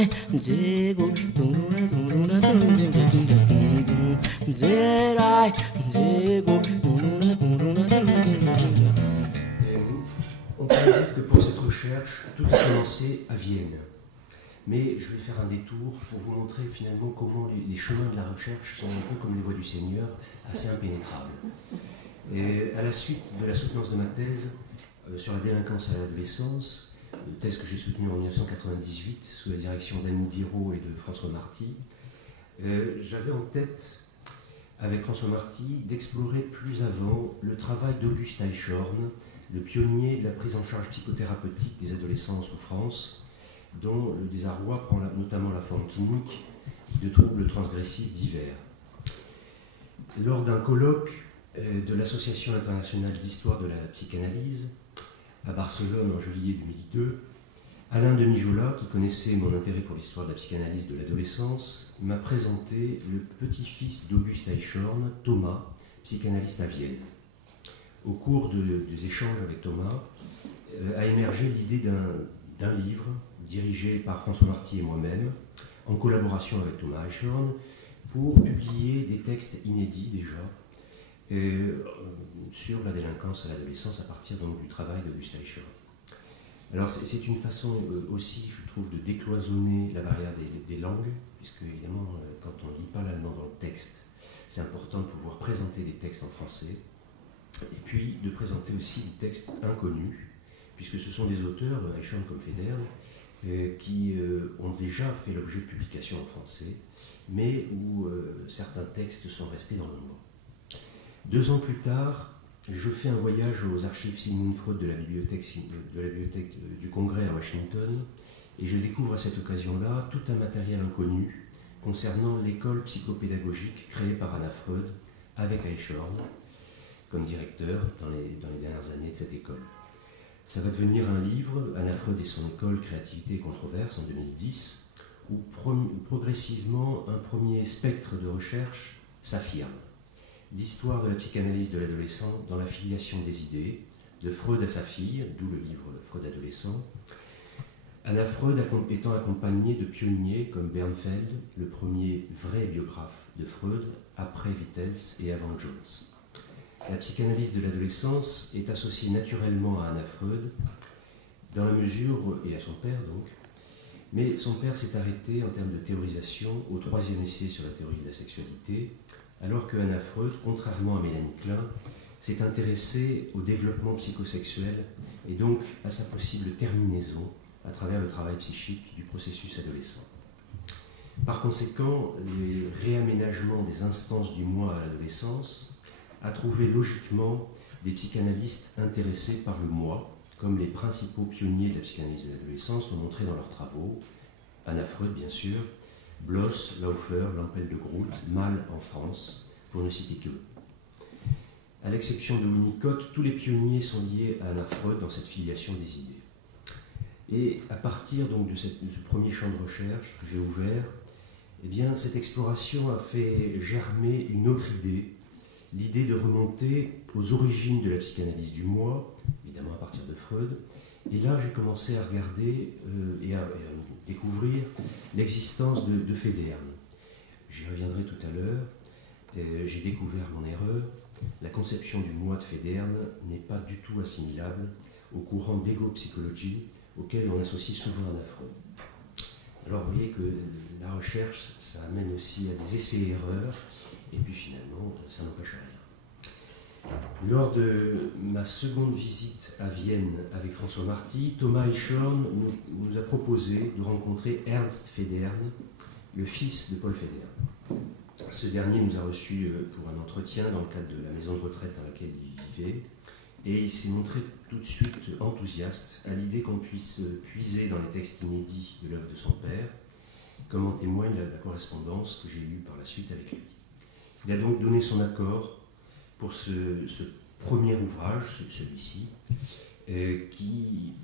On peut dire que pour cette recherche, tout a commencé à Vienne. Mais je vais faire un détour pour vous montrer finalement comment les chemins de la recherche sont un peu comme les voies du Seigneur, assez impénétrables. Et à la suite de la soutenance de ma thèse sur la délinquance à l'adolescence, thèse que j'ai soutenue en 1998 sous la direction d'Annie Biraud et de François Marty, j'avais en tête, avec François Marty, d'explorer plus avant le travail d'Auguste Eichhorn, le pionnier de la prise en charge psychothérapeutique des adolescents en souffrance, dont le désarroi prend notamment la forme clinique de troubles transgressifs divers. Lors d'un colloque de l'Association internationale d'histoire de la psychanalyse, à Barcelone en juillet 2002, Alain Demijola, qui connaissait mon intérêt pour l'histoire de la psychanalyse de l'adolescence, m'a présenté le petit-fils d'Auguste Eichhorn, Thomas, psychanalyste à Vienne. Au cours des échanges avec Thomas, a émergé l'idée d'un livre dirigé par François Marty et moi-même, en collaboration avec Thomas Eichhorn, pour publier des textes inédits déjà sur la délinquance à l'adolescence à partir donc du travail d'Auguste Eichhorn. Alors c'est une façon aussi, je trouve, de décloisonner la barrière des langues, puisque évidemment, quand on ne lit pas l'allemand dans le texte, c'est important de pouvoir présenter des textes en français, et puis de présenter aussi des textes inconnus, puisque ce sont des auteurs, Eichhorn comme Federn, qui ont déjà fait l'objet de publications en français, mais où certains textes sont restés dans l'ombre. 2 ans plus tard, je fais un voyage aux archives Sigmund Freud de la bibliothèque du Congrès à Washington, et je découvre à cette occasion-là tout un matériel inconnu concernant l'école psychopédagogique créée par Anna Freud avec Eichhorn comme directeur dans les dernières années de cette école. Ça va devenir un livre, Anna Freud et son école Créativité et Controverse en 2010, où progressivement un premier spectre de recherche s'affirme. L'histoire de la psychanalyse de l'adolescent dans la filiation des idées, de Freud à sa fille, d'où le livre Freud adolescent. Anna Freud étant accompagnée de pionniers comme Bernfeld, le premier vrai biographe de Freud, après Wittels et avant Jones. La psychanalyse de l'adolescence est associée naturellement à Anna Freud, dans la mesure, et à son père donc, mais son père s'est arrêté en termes de théorisation au 3e essai sur la théorie de la sexualité, alors que Anna Freud, contrairement à Mélanie Klein, s'est intéressée au développement psychosexuel et donc à sa possible terminaison à travers le travail psychique du processus adolescent. Par conséquent, le réaménagement des instances du moi à l'adolescence a trouvé logiquement des psychanalystes intéressés par le moi, comme les principaux pionniers de la psychanalyse de l'adolescence l'ont montré dans leurs travaux, Anna Freud bien sûr, Bloss, Laufer, Lampel de Groot, Malle en France, pour ne citer qu'eux. À l'exception de Winnicott, tous les pionniers sont liés à Anna Freud dans cette filiation des idées. Et à partir donc de ce premier champ de recherche que j'ai ouvert, eh bien, cette exploration a fait germer une autre idée, l'idée de remonter aux origines de la psychanalyse du moi, évidemment à partir de Freud. Et là, j'ai commencé à regarder et à découvrir l'existence de Federn. J'y reviendrai tout à l'heure. J'ai découvert mon erreur. La conception du moi de Federn n'est pas du tout assimilable au courant d'ego-psychologie auquel on associe souvent Anna Freud. Alors vous voyez que la recherche, ça amène aussi à des essais-erreurs, et puis finalement, ça n'empêche rien. Lors de ma seconde visite à Vienne avec François Marty, Thomas Eichhorn nous a proposé de rencontrer Ernst Federn, le fils de Paul Federn. Ce dernier nous a reçus pour un entretien dans le cadre de la maison de retraite dans laquelle il vivait, et il s'est montré tout de suite enthousiaste à l'idée qu'on puisse puiser dans les textes inédits de l'œuvre de son père, comme en témoigne la correspondance que j'ai eue par la suite avec lui. Il a donc donné son accord pour ce premier ouvrage, celui-ci, qu'il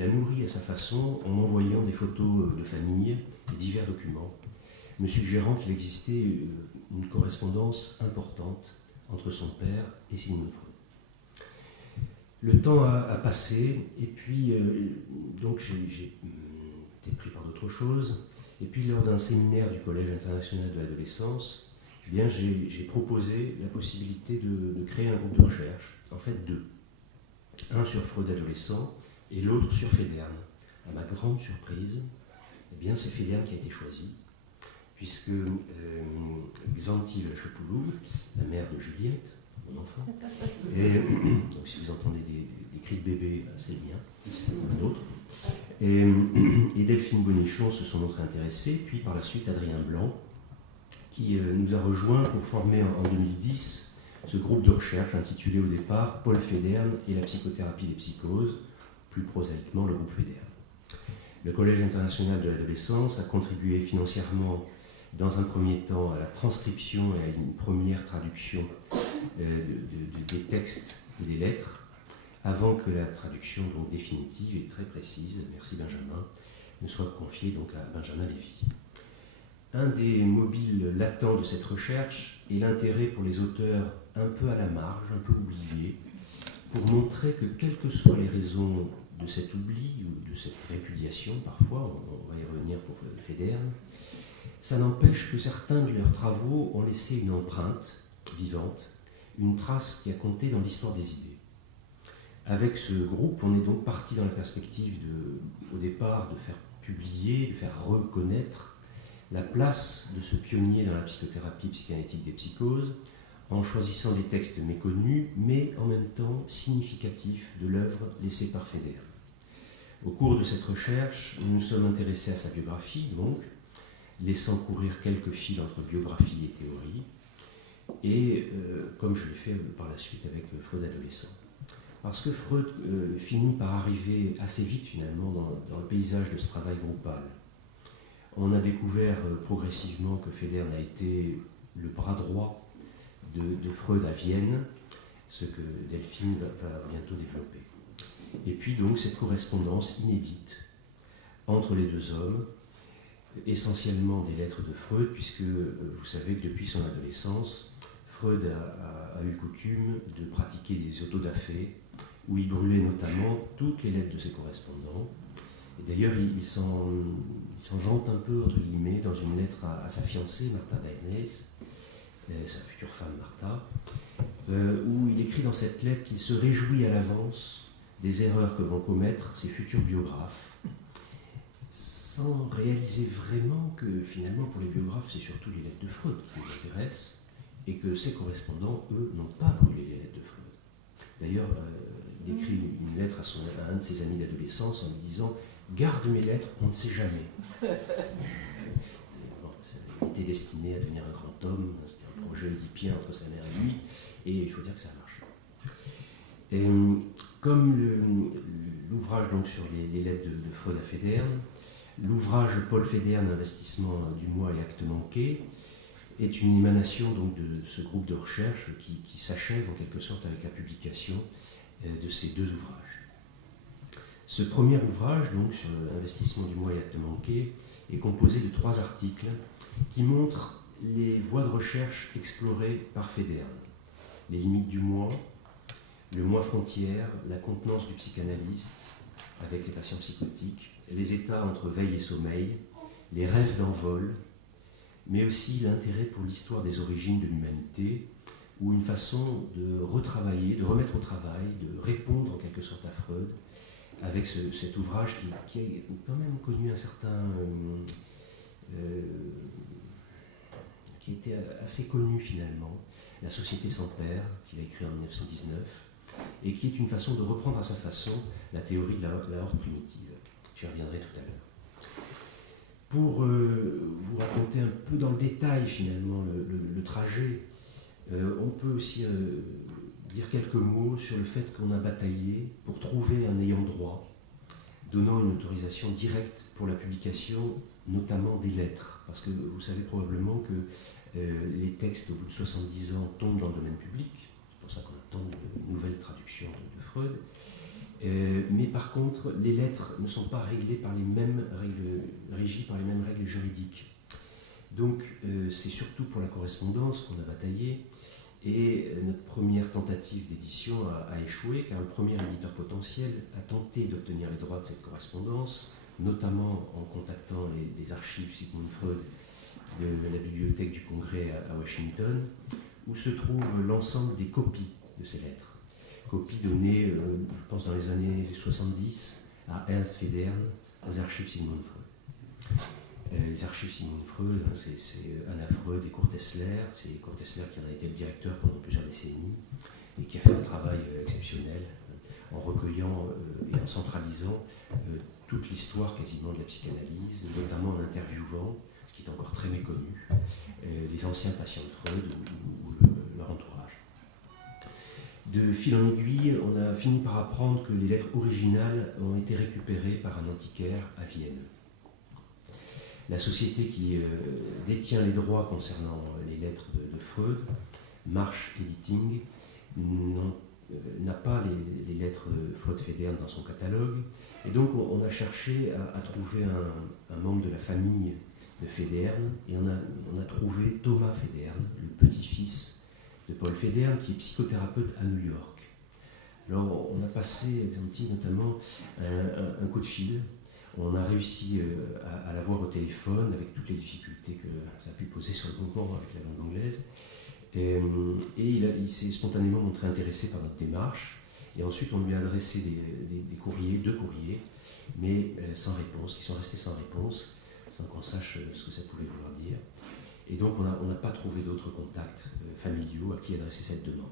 a nourri à sa façon en m'envoyant des photos de famille et divers documents, me suggérant qu'il existait une correspondance importante entre son père et Sigmund Freud. Le temps a passé, et puis donc j'ai été pris par d'autres choses. Et puis lors d'un séminaire du Collège international de l'adolescence, eh bien, j'ai proposé la possibilité de créer un groupe de recherche, en fait deux. Un sur Freud adolescent et l'autre sur Federn. À ma grande surprise, eh bien, c'est Federn qui a été choisi, puisque Xanthi Velchepoulou, la mère de Juliette, mon enfant, et donc si vous entendez des cris de bébé, c'est le mien, d'autres, et Delphine Bonichon se sont montrés intéressés, puis par la suite Adrien Blanc, qui nous a rejoints pour former en 2010 ce groupe de recherche intitulé au départ Paul Federn et la psychothérapie des psychoses, plus prosaïquement le groupe Federn. Le Collège international de l'adolescence a contribué financièrement dans un premier temps à la transcription et à une première traduction des textes et des lettres, avant que la traduction donc définitive et très précise, merci Benjamin, ne soit confiée donc à Benjamin Lévy. Un des mobiles latents de cette recherche est l'intérêt pour les auteurs un peu à la marge, un peu oubliés, pour montrer que quelles que soient les raisons de cet oubli ou de cette répudiation, parfois, on va y revenir pour Federn, ça n'empêche que certains de leurs travaux ont laissé une empreinte vivante, une trace qui a compté dans l'histoire des idées. Avec ce groupe, on est donc parti dans la perspective, au départ, de faire publier, de faire reconnaître la place de ce pionnier dans la psychothérapie psychanalytique des psychoses, en choisissant des textes méconnus, mais en même temps significatifs de l'œuvre laissée par Federn. Au cours de cette recherche, nous nous sommes intéressés à sa biographie, donc, laissant courir quelques fils entre biographie et théorie, et comme je l'ai fait par la suite avec Freud adolescent. Parce que Freud finit par arriver assez vite finalement dans le paysage de ce travail groupal. On a découvert progressivement que Federn a été le bras droit de Freud à Vienne, ce que Delphine va bientôt développer. Et puis donc cette correspondance inédite entre les deux hommes, essentiellement des lettres de Freud, puisque vous savez que depuis son adolescence, Freud a eu coutume de pratiquer des autodafés, où il brûlait notamment toutes les lettres de ses correspondants. Et d'ailleurs, il s'en vante un peu, entre guillemets, dans une lettre à sa fiancée, Martha Bernes, sa future femme Martha, où il écrit dans cette lettre qu'il se réjouit à l'avance des erreurs que vont commettre ses futurs biographes, sans réaliser vraiment que finalement pour les biographes c'est surtout les lettres de Freud qui nous intéressent et que ses correspondants, eux, n'ont pas brûlé les lettres de Freud. D'ailleurs, il écrit une lettre à un de ses amis d'adolescence en lui disant « Garde mes lettres, on ne sait jamais ». Bon, il était destiné à devenir un grand homme, c'était un projet oedipien entre sa mère et lui, et il faut dire que ça a marché. Et, comme l'ouvrage donc sur les lettres de Freud à Federn, l'ouvrage Paul Federn, Investissement du moi et acte manqué, est une émanation donc de ce groupe de recherche qui s'achève en quelque sorte avec la publication de ces deux ouvrages. Ce premier ouvrage, donc sur l'investissement du moi et acte manqué, est composé de 3 articles qui montrent les voies de recherche explorées par Federn. Les limites du moi, le moi frontière, la contenance du psychanalyste avec les patients psychotiques, les états entre veille et sommeil, les rêves d'envol, mais aussi l'intérêt pour l'histoire des origines de l'humanité, ou une façon de retravailler, de remettre au travail, de répondre en quelque sorte à Freud, avec cet ouvrage qui a quand même connu un certain... qui était assez connu finalement, La Société sans père, qu'il a écrit en 1919, et qui est une façon de reprendre à sa façon la théorie de la horte primitive. J'y reviendrai tout à l'heure. Pour vous raconter un peu dans le détail finalement le trajet, on peut aussi dire quelques mots sur le fait qu'on a bataillé pour trouver un ayant droit, donnant une autorisation directe pour la publication, notamment des lettres. Parce que vous savez probablement que les textes, au bout de 70 ans, tombent dans le domaine public. C'est pour ça qu'on attend de nouvelles traductions de Freud. Mais par contre, les lettres ne sont pas régies par les mêmes règles juridiques. Donc, c'est surtout pour la correspondance qu'on a bataillé. Et notre première tentative d'édition a échoué, car le premier éditeur potentiel a tenté d'obtenir les droits de cette correspondance notamment en contactant les archives Sigmund Freud de la bibliothèque du Congrès à Washington, où se trouve l'ensemble des copies de ces lettres. Copies données, je pense, dans les années 70 à Ernst Federn, aux archives Sigmund Freud. Les archives Sigmund Freud, c'est Anna Freud et Kurt Hessler. C'est Kurt Hessler qui en a été le directeur pendant plusieurs décennies et qui a fait un travail exceptionnel en recueillant et en centralisant toute l'histoire quasiment de la psychanalyse, notamment en interviewant, ce qui est encore très méconnu, les anciens patients de Freud ou leur entourage. De fil en aiguille, on a fini par apprendre que les lettres originales ont été récupérées par un antiquaire à Vienne. La société qui détient les droits concernant les lettres de Freud, Marsh Editing, n'a pas les lettres de Freud Federn dans son catalogue, et donc on a cherché à trouver un membre de la famille de Federn, et on a trouvé Thomas Federn, le petit-fils de Paul Federn, qui est psychothérapeute à New York. Alors on a passé, notamment, un coup de fil. On a réussi à l'avoir au téléphone avec toutes les difficultés que ça a pu poser sur le moment avec la langue anglaise. Et il s'est spontanément montré intéressé par notre démarche. Et ensuite, on lui a adressé des courriers, 2 courriers, mais sans réponse, qui sont restés sans réponse, sans qu'on sache ce que ça pouvait vouloir dire. Et donc, on n'a pas trouvé d'autres contacts familiaux à qui adresser cette demande.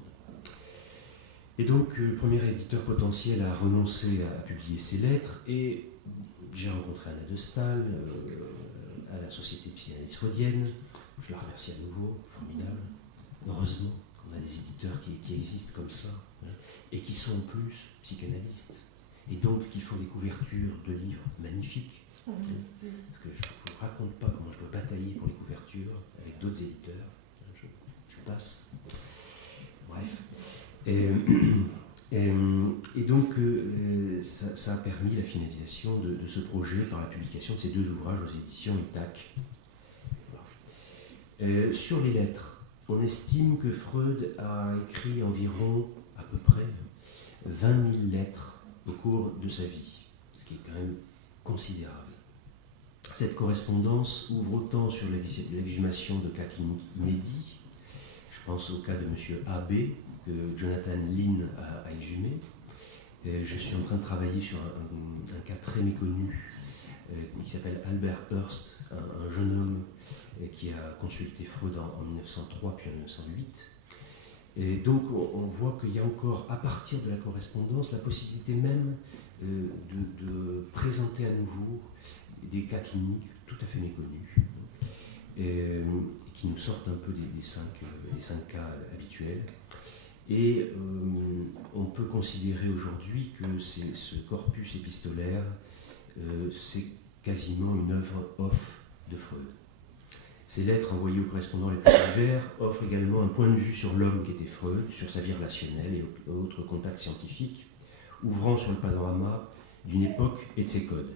Et donc, le premier éditeur potentiel a renoncé à publier ces lettres, et j'ai rencontré Anna de Staël à la Société de psychanalyse freudienne. Je la remercie à nouveau, formidable. Heureusement qu'on a des éditeurs qui existent comme ça, hein, et qui sont en plus psychanalystes, et donc qui font des couvertures de livres magnifiques. Parce que je ne vous raconte pas comment je dois batailler pour les couvertures avec d'autres éditeurs. Je passe. Bref. Et donc, ça a permis la finalisation de ce projet par la publication de ces 2 ouvrages aux éditions Itac. Voilà. Sur les lettres, on estime que Freud a écrit environ, à peu près, 20 000 lettres au cours de sa vie, ce qui est quand même considérable. Cette correspondance ouvre autant sur l'exhumation de cas cliniques inédits, je pense au cas de M. A.B., que Jonathan Lynn a exhumé. Je suis en train de travailler sur un cas très méconnu qui s'appelle Albert Hearst, un jeune homme qui a consulté Freud en 1903 puis en 1908. Et donc on voit qu'il y a encore, à partir de la correspondance, la possibilité même de présenter à nouveau des cas cliniques tout à fait méconnus, qui nous sortent un peu des 5 cas habituels. Et on peut considérer aujourd'hui que ce corpus épistolaire, c'est quasiment une œuvre off de Freud. Ces lettres envoyées aux correspondants les plus divers offrent également un point de vue sur l'homme qu'était Freud, sur sa vie relationnelle et autres contacts scientifiques, ouvrant sur le panorama d'une époque et de ses codes.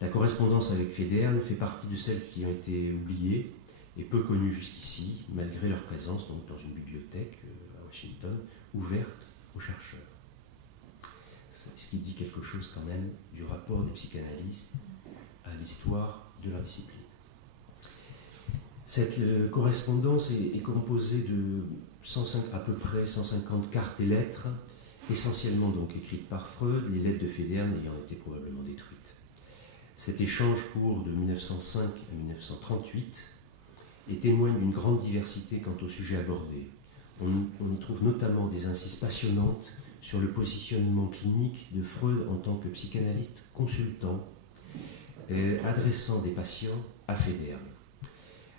La correspondance avec Federn fait partie de celles qui ont été oubliées et peu connues jusqu'ici, malgré leur présence donc, dans une bibliothèque à Washington, ouverte aux chercheurs. Ce qui dit quelque chose quand même du rapport des psychanalystes à l'histoire de leur discipline. Cette correspondance est composée de à peu près 150 cartes et lettres, essentiellement donc écrites par Freud, les lettres de Federn ayant été probablement détruites. Cet échange court de 1905 à 1938 et témoigne d'une grande diversité quant au sujet abordé. On y trouve notamment des incises passionnantes sur le positionnement clinique de Freud en tant que psychanalyste consultant, adressant des patients à Federn,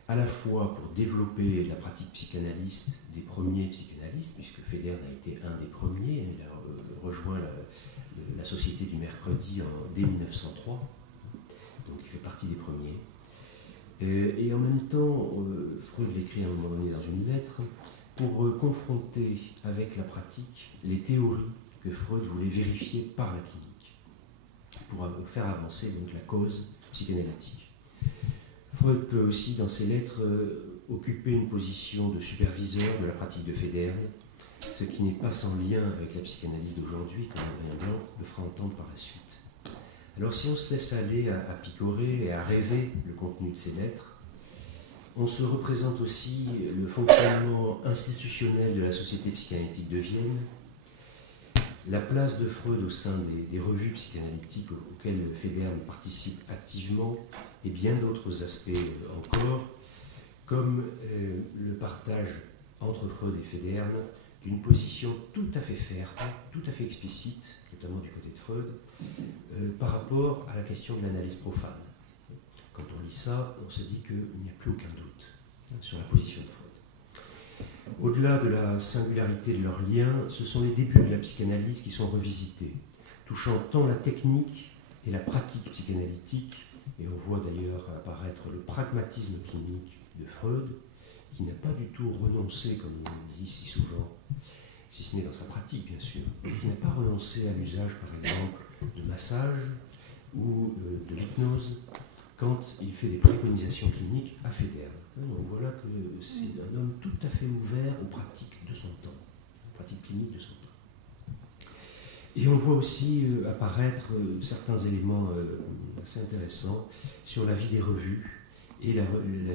à la fois pour développer la pratique psychanalyste des premiers psychanalystes, puisque Federn a été un des premiers, il a rejoint la Société du mercredi dès 1903, donc il fait partie des premiers. Et en même temps, Freud l'écrit à un moment donné dans une lettre, pour confronter avec la pratique les théories que Freud voulait vérifier par la clinique, pour faire avancer donc la cause psychanalytique. Freud peut aussi, dans ses lettres, occuper une position de superviseur de la pratique de Federn, ce qui n'est pas sans lien avec la psychanalyse d'aujourd'hui, comme Adrien Blanc le fera entendre par la suite. Alors si on se laisse aller à picorer et à rêver le contenu de ces lettres, on se représente aussi le fonctionnement institutionnel de la Société psychanalytique de Vienne, la place de Freud au sein des revues psychanalytiques auxquelles Federn participe activement, et bien d'autres aspects encore, comme le partage entre Freud et Federn d'une position tout à fait ferme, tout à fait explicite, notamment du côté de Freud, par rapport à la question de l'analyse profane. Quand on lit ça, on se dit qu'il n'y a plus aucun doute sur la position de Freud. Au-delà de la singularité de leur lien, ce sont les débuts de la psychanalyse qui sont revisités, touchant tant la technique et la pratique psychanalytique, et on voit d'ailleurs apparaître le pragmatisme clinique de Freud, qui n'a pas du tout renoncé, comme on le dit si souvent, si ce n'est dans sa pratique bien sûr, mais qui n'a pas renoncé à l'usage par exemple de massage ou de l'hypnose quand il fait des préconisations cliniques à Federn. Donc voilà que c'est un homme tout à fait ouvert aux pratiques de son temps, aux pratiques cliniques de son temps. Et on voit aussi apparaître certains éléments assez intéressants sur la vie des revues et la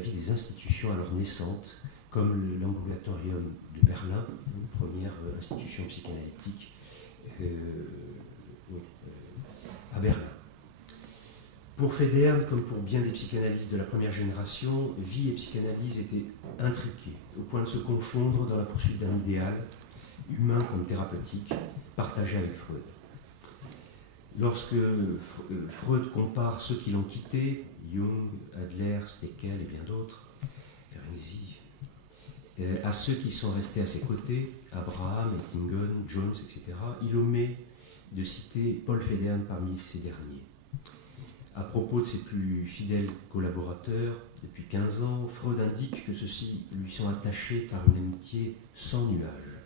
vie des institutions alors naissantes, comme l'Ambulatorium de Berlin, première institution psychanalytique à Berlin. Pour Federn, comme pour bien des psychanalystes de la première génération, vie et psychanalyse étaient intriquées, au point de se confondre dans la poursuite d'un idéal, humain comme thérapeutique, partagé avec Freud. Lorsque Freud compare ceux qui l'ont quitté, Jung, Adler, Steckel et bien d'autres, Ferenczi, à ceux qui sont restés à ses côtés, Abraham, Ettingen, Jones, etc., il omet de citer Paul Federn parmi ces derniers. À propos de ses plus fidèles collaborateurs, depuis 15 ans, Freud indique que ceux-ci lui sont attachés par une amitié sans nuages.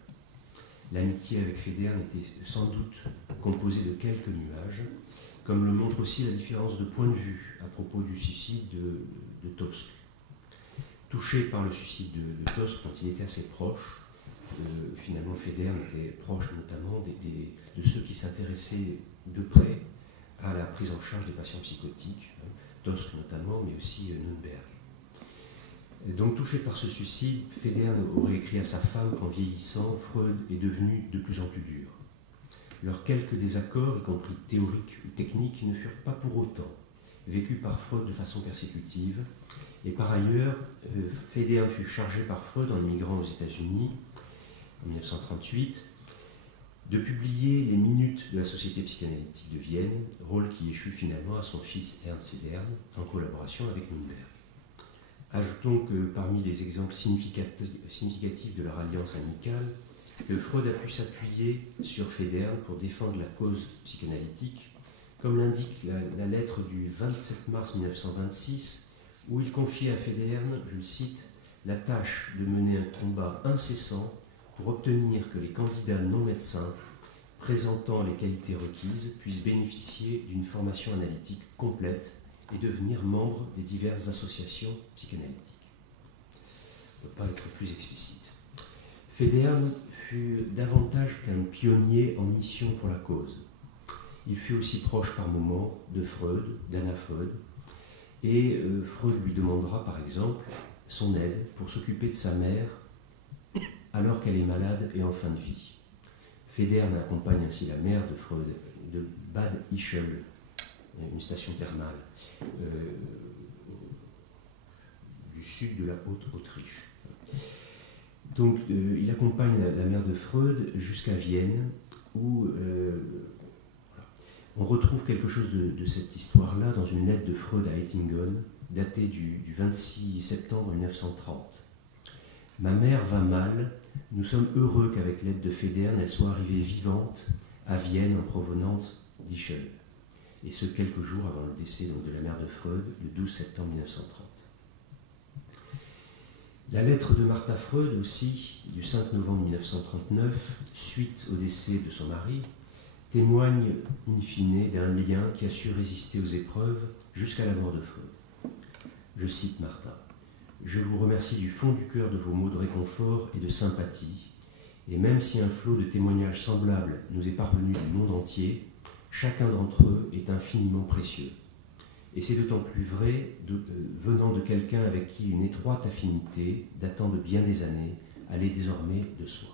L'amitié avec Federn était sans doute composée de quelques nuages, comme le montre aussi la différence de point de vue à propos du suicide de Tosque. Touché par le suicide de Tosque, dont il était assez proche, finalement Federn était proche notamment de ceux qui s'intéressaient de près à la prise en charge des patients psychotiques, Tosque notamment, mais aussi Nürnberg. Donc touché par ce suicide, Federn aurait écrit à sa femme qu'en vieillissant, Freud est devenu de plus en plus dur. Leurs quelques désaccords, y compris théoriques ou techniques, ne furent pas pour autant vécus par Freud de façon persécutive. Et par ailleurs, Federn fut chargé par Freud, en immigrant aux États-Unis en 1938, de publier les minutes de la Société psychanalytique de Vienne, rôle qui échut finalement à son fils Ernst Federn, en collaboration avec Nürnberg. Ajoutons que parmi les exemples significatifs de leur alliance amicale, que Freud a pu s'appuyer sur Federn pour défendre la cause psychanalytique, comme l'indique la lettre du 27 mars 1926, où il confiait à Federn, je le cite, la tâche de mener un combat incessant pour obtenir que les candidats non médecins présentant les qualités requises puissent bénéficier d'une formation analytique complète et devenir membres des diverses associations psychanalytiques. On ne peut pas être plus explicite. Federn fut davantage qu'un pionnier en mission pour la cause. Il fut aussi proche par moments de Freud, d'Anna Freud, et Freud lui demandera par exemple son aide pour s'occuper de sa mère alors qu'elle est malade et en fin de vie. Federn accompagne ainsi la mère de Freud de Bad Ischl, une station thermale du sud de la Haute-Autriche. Donc il accompagne la mère de Freud jusqu'à Vienne, où on retrouve quelque chose de cette histoire-là dans une lettre de Freud à Ettingen, datée du 26 septembre 1930. « Ma mère va mal, nous sommes heureux qu'avec l'aide de Federn, elle soit arrivée vivante à Vienne en provenance d'Ischl. » Et ce, quelques jours avant le décès donc, de la mère de Freud, le 12 septembre 1930. La lettre de Martha Freud aussi, du 5 novembre 1939, suite au décès de son mari, témoigne in fine d'un lien qui a su résister aux épreuves jusqu'à la mort de Freud. Je cite Martha. « Je vous remercie du fond du cœur de vos mots de réconfort et de sympathie, et même si un flot de témoignages semblables nous est parvenu du monde entier, chacun d'entre eux est infiniment précieux. Et c'est d'autant plus vrai venant de quelqu'un avec qui une étroite affinité, datant de bien des années, allait désormais de soi.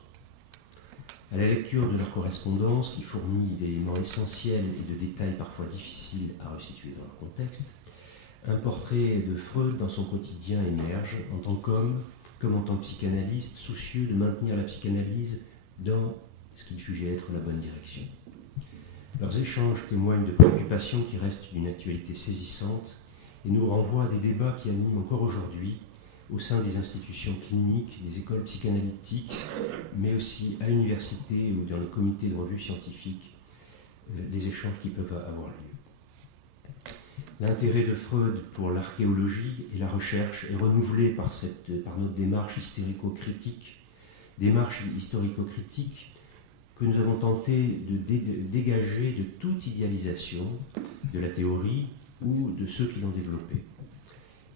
À la lecture de leur correspondance, qui fournit d'éléments essentiels et de détails parfois difficiles à resituer dans leur contexte, un portrait de Freud dans son quotidien émerge en tant qu'homme, comme en tant que psychanalyste, soucieux de maintenir la psychanalyse dans ce qu'il jugeait être la bonne direction. Leurs échanges témoignent de préoccupations qui restent d'une actualité saisissante et nous renvoient à des débats qui animent encore aujourd'hui au sein des institutions cliniques, des écoles psychanalytiques, mais aussi à l'université ou dans les comités de revue scientifiques, les échanges qui peuvent avoir lieu. L'intérêt de Freud pour l'archéologie et la recherche est renouvelé par notre démarche historico-critique que nous avons tenté de dégager de toute idéalisation de la théorie ou de ceux qui l'ont développée.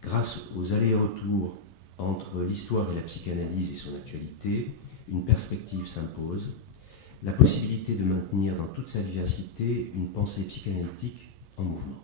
Grâce aux allers-retours entre l'histoire et la psychanalyse et son actualité, une perspective s'impose, la possibilité de maintenir dans toute sa diversité une pensée psychanalytique en mouvement.